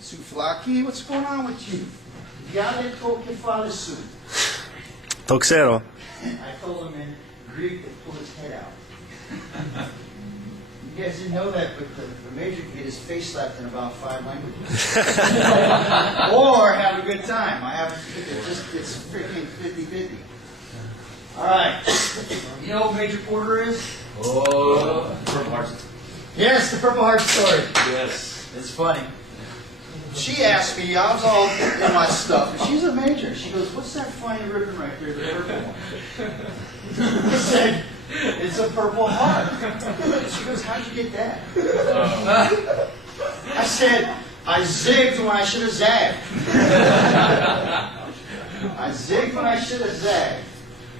Souvlaki, what's going on with you? Ya le toque fale su. Toxero. I told him in Greek to pull his head out. You guys didn't know that, but the major can get his face slapped in about 5 languages. Or have a good time. I have it's freaking 50-50. All right. You know what Major Porter is? Oh, Purple Hearts. Yes, the Purple Heart story. Yes. It's funny. She asked me, I was all in my stuff, and she's a major. She goes, what's that funny ribbon right there, the purple one? I said, it's a Purple Heart. She goes, how'd you get that? I said, I zigged when I should have zagged. I zigged when I should have zagged.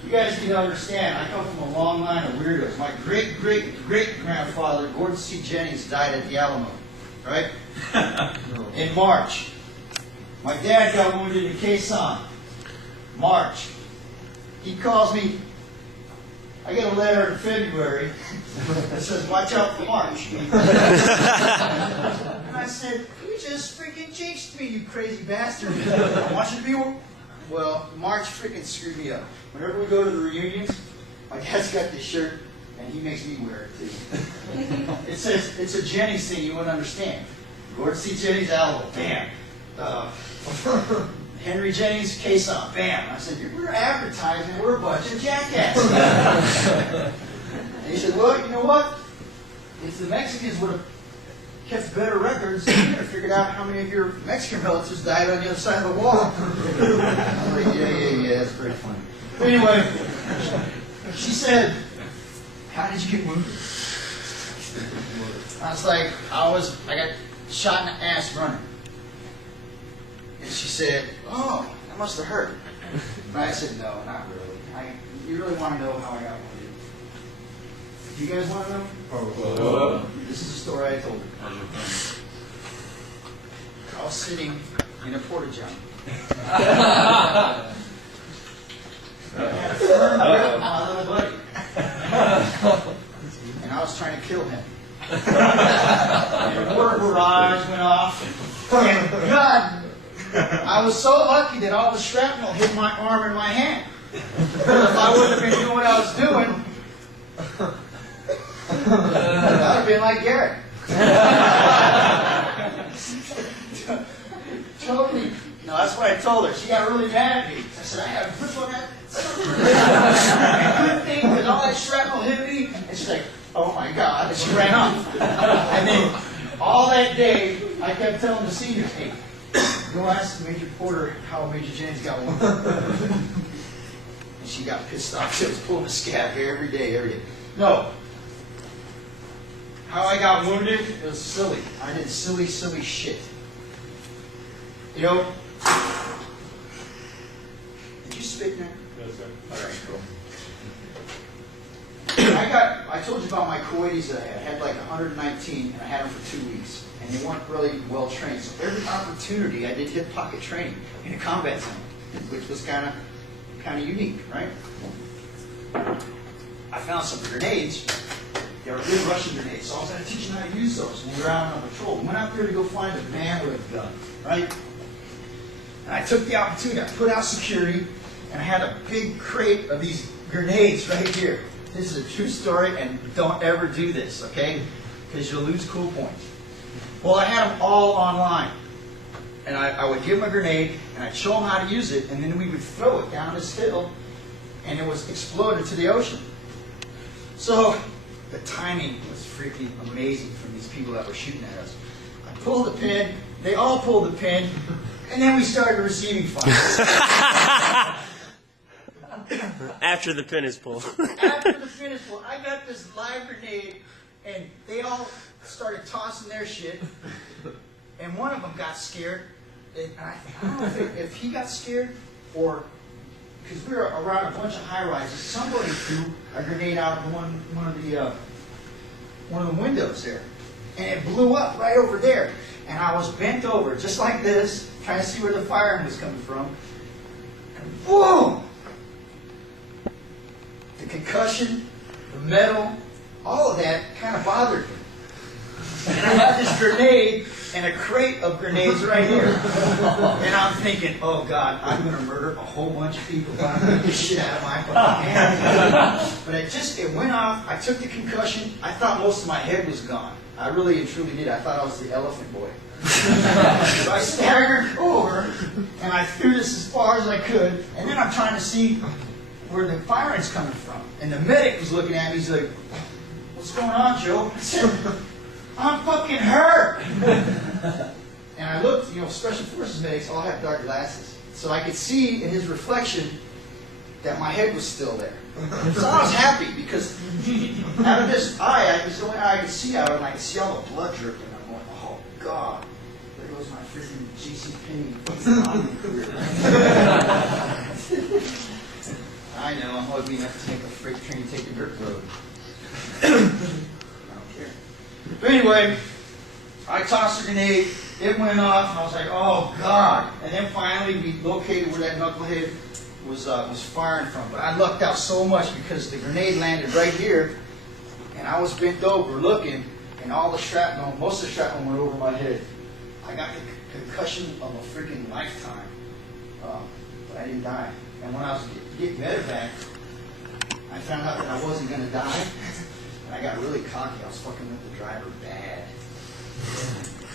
You guys need to understand, I come from a long line of weirdos. My great-great-great-grandfather, Gordon C. Jennings, died at the Alamo, right? In March. My dad got wounded in Quezon. March. He calls me. I get a letter in February that says, watch out for March. And I said, you just freaking jinxed me, you crazy bastard. I want you to be... Well, March freaking screwed me up. Whenever we go to the reunions, my dad's got this shirt, and he makes me wear it too. It says, it's a Jennings thing you wouldn't understand. Gordon C. Jennings, Alamo, bam. Henry Jennings, Quezon, bam. I said, we're advertising, we're a bunch of jackasses. And he said, well, you know what? If the Mexicans would have kept better records, you would have figured out how many of your Mexican relatives died on the other side of the wall. I'm like, yeah, that's very funny. But anyway, she said, how did you get wounded? I was like, I got shot in the ass running. And she said, oh, that must have hurt. And I said, no, not really. You really want to know how I got wounded? Do you guys want to know? Oh. This is a story I told her. I was sitting in a porta-john. I had a firm grip on my little buddy. And I was trying to kill him. And the water barrage went off. And God, I was so lucky that all the shrapnel hit my arm and my hand. If I wouldn't have been doing what I was doing, I would have been like Garrett. Totally. No, that's what I told her. She got really mad at me. I said, I got a grip on that. Good thing, because all that shrapnel hit me. And she's like, oh my God. And she ran off. And then all that day, I kept telling the seniors, hey, go ask Major Porter how Major Jennings got one. And she got pissed off. She was pulling a scab every day. No. How I got wounded, it was silly. I did silly shit. You know, did you spit in there? Yes, sir. All right, cool. I told you about my coites that I had. I had like 119, and I had them for 2 weeks. And they weren't really well trained. So every opportunity, I did hip pocket training in a combat zone, which was kind of unique, right? I found some grenades. They were good Russian grenades, so I was going to teach them how to use those when we were out on patrol. We went out there to go find a man with a gun, right? And I took the opportunity. I put out security, and I had a big crate of these grenades right here. This is a true story, and don't ever do this, okay? Because you'll lose cool points. Well, I had them all online. And I would give them a grenade, and I'd show them how to use it, and then we would throw it down this hill, and it was exploded to the ocean. So the timing was freaking amazing from these people that were shooting at us. I pulled the pin, they all pulled the pin, and then we started receiving fire. After the pin is pulled. After the pin is pulled, I got this live grenade, and they all started tossing their shit, and one of them got scared. And I don't know if he got scared or because we were around a bunch of high-rises. Somebody threw a grenade out of one of the windows there, and it blew up right over there. And I was bent over just like this, trying to see where the firing was coming from. And boom! The concussion, the metal, all of that kind of bothered me. And I had this grenade and a crate of grenades right here. And I'm thinking, oh God, I'm going to murder a whole bunch of people if I don't get this shit out of my fucking hand. But it went off. I took the concussion. I thought most of my head was gone. I really and truly did. I thought I was the elephant boy. So I staggered over, and I threw this as far as I could, and then I'm trying to see where the firing's coming from. And the medic was looking at me, he's like, what's going on, Joe? I said, I'm fucking hurt! And I looked, Special Forces medics all have dark glasses. So I could see in his reflection that my head was still there. So I was happy, because out of this eye, this is the only eye I could see out of, and I could see all the blood dripping. I'm going, oh God, there goes my freaking GCP career. I know, I'm hoping you have to take a freight train to take the dirt road. I don't care. But anyway, I tossed a grenade, it went off, and I was like, oh God. And then finally we located where that knucklehead was firing from. But I lucked out so much because the grenade landed right here, and I was bent over looking, and all the shrapnel, most of the shrapnel went over my head. I got the concussion of a freaking lifetime, but I didn't die. And when I was getting medevac, I found out that I wasn't going to die, and I got really cocky. I was fucking with the driver bad.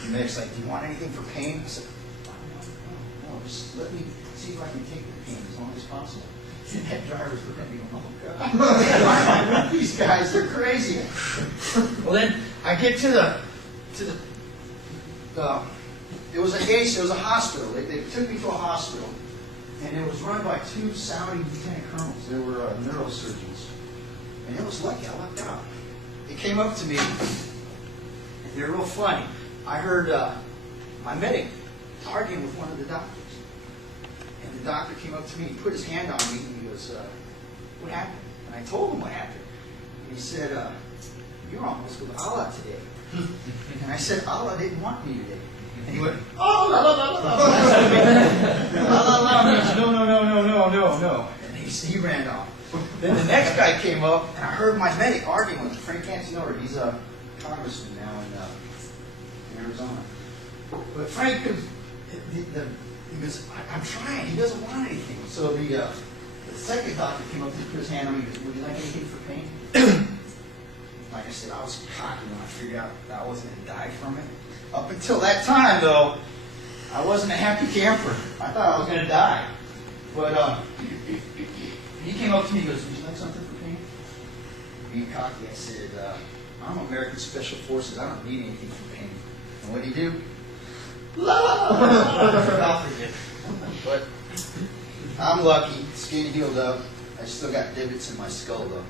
The medic's like, do you want anything for pain? I said, no, just let me see if I can take the pain as long as possible. And that driver's looking at me going, oh God, these guys, they're crazy. Well then, I get to the it was a case, it was a hospital. They took me to a hospital, and it was run by two Saudi lieutenant colonels. They were neurosurgeons. And it was lucky, I lucked out. They came up to me, and they're real funny. I heard my medic arguing with one of the doctors. And the doctor came up to me, he put his hand on me, and he goes, what happened? And I told him what happened. And he said, you're almost with Allah today. And I said, Allah didn't want me today. And he went, oh, la, la, la, la, la. La, la, la, means no. And he ran off. Then the next guy came up, and I heard my medic arguing with him. Frank Cancionero, he's a congressman now in Arizona. But Frank, he goes, I'm trying. He doesn't want anything. So the second doctor came up and put his hand on me and goes, would you like anything for pain? Like I said, I was cocky when I figured out that I wasn't going to die from it. Up until that time, though, I wasn't a happy camper. I thought I was going to die. But he came up to me and goes, would you like something for pain? Being cocky, I said, I'm American Special Forces. I don't need anything for pain. And what did he do? I'll forget. But I'm lucky. Skin healed up. I still got divots in my skull, though,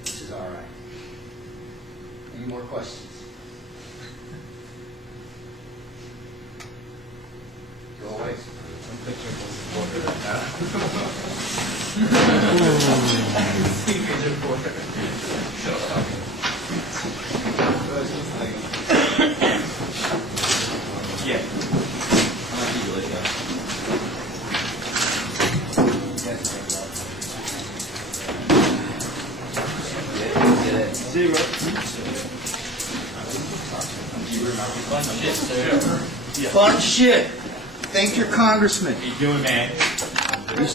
which is all right. Any more questions? Go away. Yeah. Fun shit, sir. Fun shit. Thank your congressman. How you doing, man?